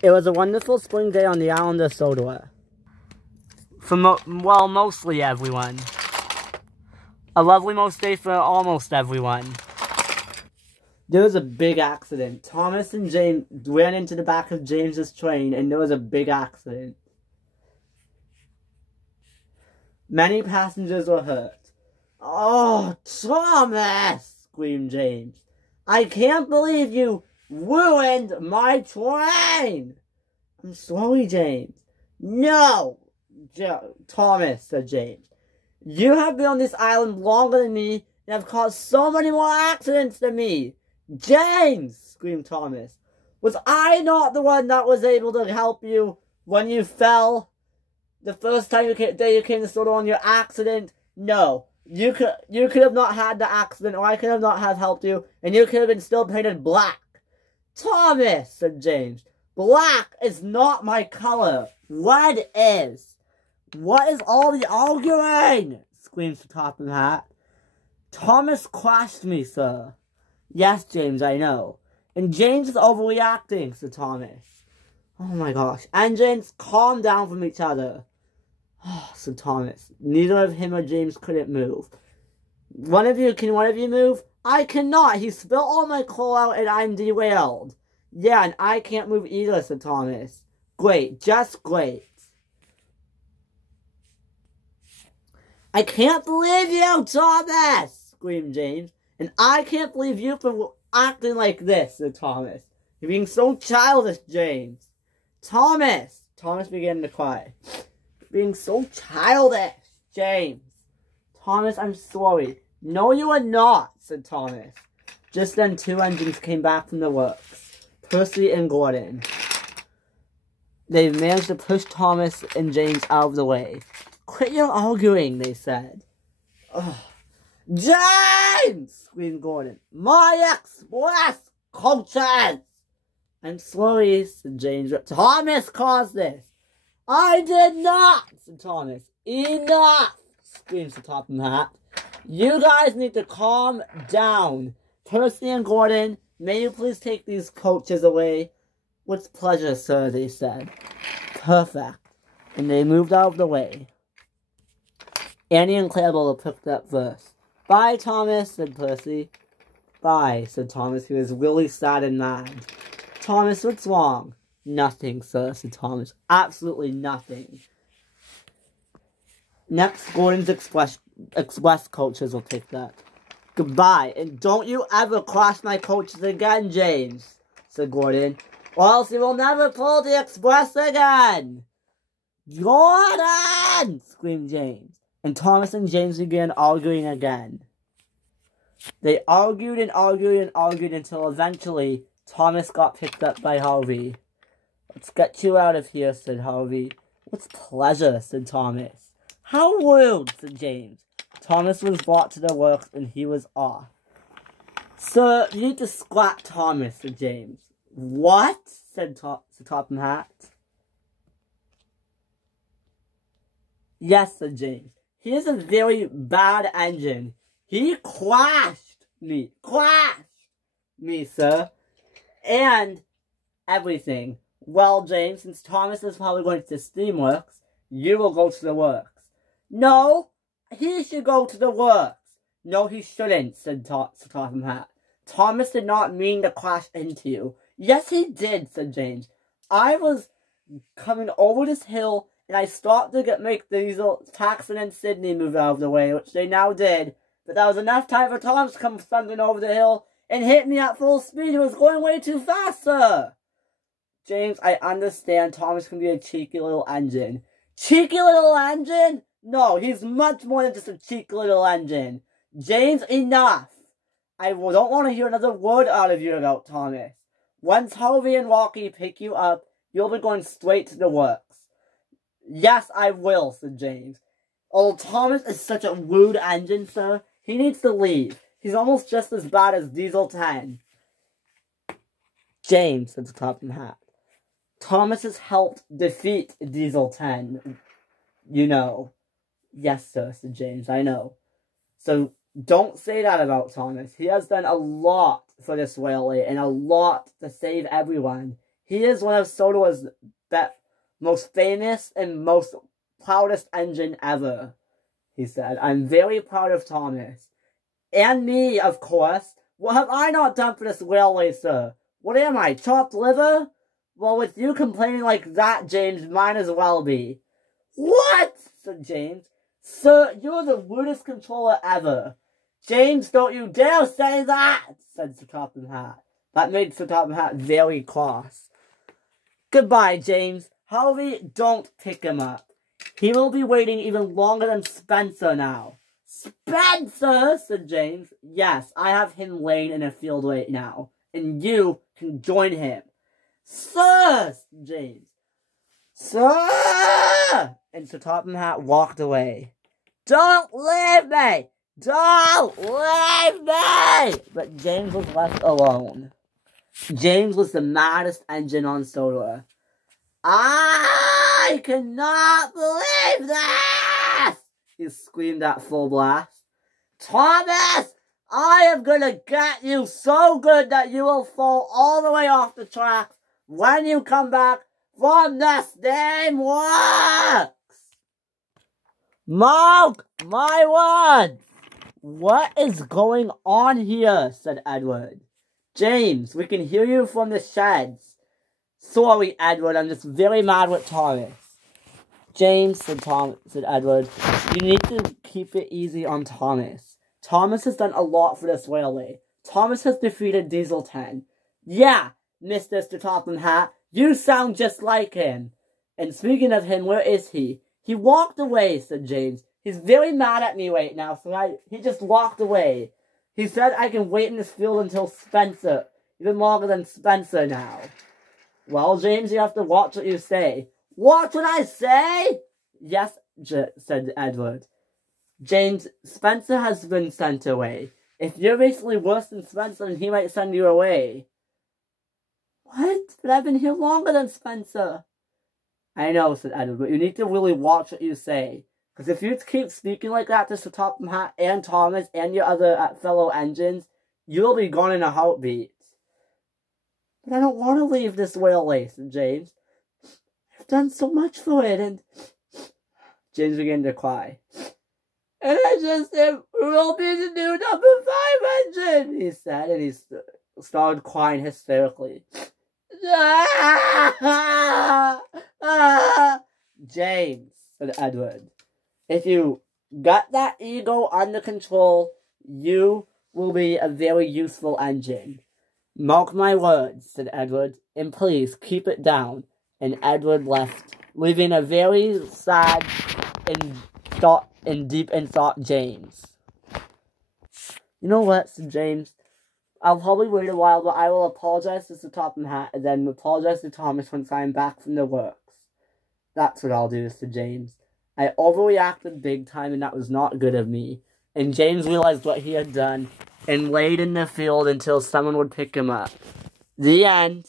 It was a wonderful spring day on the island of TWR. For mostly everyone. A lovely most day for almost everyone. There was a big accident. Thomas and James ran into the back of James's train, and there was a big accident. Many passengers were hurt. "Oh, Thomas!" screamed James. "I can't believe you ruined my train!" "I'm sorry, James." "No, Thomas," said James. "You have been on this island longer than me and have caused so many more accidents than me." "James!" screamed Thomas. "Was I not the one that was able to help you when you fell? The first time you came to sort on your accident? No. You could have not had the accident, or I could have not have helped you, and you could have been still painted black." "Thomas," said James, "black is not my color. Red is." "What is all the arguing?" screamed the Topham Hat. "Thomas crashed me, sir." "Yes, James, I know. And James is overreacting," said Thomas. "Oh my gosh. Engines, calm down from each other." "Oh," said Thomas. Neither of him or James couldn't move. Can one of you move?" "I cannot. He spilled all my coal out and I'm derailed." "Yeah, and I can't move either," said Thomas. "Great, just great." "I can't believe you, Thomas!" screamed James. "And I can't believe you for acting like this," said Thomas. "You're being so childish, James." "Thomas!" Thomas began to cry. "You're being so childish, James." "Thomas, I'm sorry." "No, you are not," said Thomas. Just then 2 engines came back from the works. Percy and Gordon. They managed to push Thomas and James out of the way. "Quit your arguing," they said. "Ugh. James!" screamed Gordon. "My express coaches!" "I'm sorry," said James. "Thomas caused this." "I did not," said Thomas. "Enough!" screamed the Topham Hat. "You guys need to calm down. Percy and Gordon, may you please take these coaches away?" "With pleasure, sir," they said. "Perfect." And they moved out of the way. Annie and Clarabelle picked up first. "Bye, Thomas," said Percy. "Bye," said Thomas, who was really sad and mad. "Thomas, what's wrong?" "Nothing, sir," said Thomas. "Absolutely nothing." Next, Gordon's express coaches will pick up. "Goodbye, and don't you ever crash my coaches again, James," said Gordon, "or else you will never pull the express again." "Gordon!" screamed James. And Thomas and James began arguing again. They argued and argued and argued until eventually Thomas got picked up by Harvey. "Let's get you out of here," said Harvey. "With pleasure," said Thomas. "How rude," said James. Thomas was brought to the works and he was off. "Sir, you need to scrap Thomas," said James. "What?" said Topham Hat. "Yes," said James. "He is a very bad engine. He crashed me, sir, and everything." "Well, James, since Thomas is probably going to the steamworks, you will go to the works." "No, he should go to the works." "No, he shouldn't," said Topham Hat. "Thomas did not mean to crash into you." "Yes, he did," said James. "I was coming over this hill, and I stopped to make Paxton and Sydney move out of the way, which they now did. But that was enough time for Thomas to come thundering over the hill and hit me at full speed. He was going way too fast, sir." "James, I understand Thomas can be a cheeky little engine." "Cheeky little engine? No, he's much more than just a cheeky little engine. James, enough. I don't want to hear another word out of you about Thomas. Once Harvey and Rocky pick you up, you'll be going straight to the works." "Yes, I will," said James. "Oh, Thomas is such a rude engine, sir. He needs to leave. He's almost just as bad as Diesel 10. "James," said the Topham Hat, "Thomas has helped defeat Diesel 10. You know." "Yes, sir," said James. "I know. So don't say that about Thomas. He has done a lot for this railway and a lot to save everyone. He is one of Soda's most famous and most proudest engine ever, he said. I'm very proud of Thomas. And me, of course. What have I not done for this railway, sir? What am I, chopped liver? Well, with you complaining like that, James, might as well be. What? Said James. Sir, you're the rudest controller ever. James, don't you dare say that, said Sir Topham Hatt. That made Sir Topham Hatt very cross. Goodbye, James. However, don't pick him up. He will be waiting even longer than Spencer now. Spencer, said James. Yes, I have him laying in a field right now, and you can join him. Sir, said James. Sir! And Sir Topham Hatt walked away. Don't leave me! Don't leave me! But James was left alone. James was the maddest engine on Soda. I cannot believe this! He screamed at full blast. Thomas! I am gonna get you so good that you will fall all the way off the track when you come back from the steam works! Mark my words! What is going on here? Said Edward. James, we can hear you from the sheds. Sorry, Edward, I'm just very mad with Thomas. James, said Edward, you need to keep it easy on Thomas. Thomas has done a lot for this railway. Thomas has defeated Diesel 10. Yeah, Mr. Topham Hatt, you sound just like him. And speaking of him, where is he? He walked away, said James. He's very mad at me right now, so he just walked away. He said I can wait in this field until Spencer, even longer than Spencer now. Well, James, you have to watch what you say. Watch what I say? Yes, said Edward. James, Spencer has been sent away. If you're basically worse than Spencer, then he might send you away. What? But I've been here longer than Spencer. I know, said Edward, but you need to really watch what you say. Because if you keep speaking like that to Sir Topham Hatt and Thomas and your other fellow engines, you'll be gone in a heartbeat. But I don't want to leave this railway, said James. I've done so much for it, and... James began to cry. And I just said, we'll be the new number 5 engine, he said, and he started crying hysterically. James, said Edward, if you got that ego under control, you will be a very useful engine. Mark my words, said Edward, and please keep it down. And Edward left, leaving a very sad and deep in thought James. You know what, said James? I'll probably wait a while, but I will apologize to Sir Topham Hatt and then apologize to Thomas once I'm back from the works. That's what I'll do, said James. I overreacted big time, and that was not good of me. And James realized what he had done and laid in the field until someone would pick him up. The end.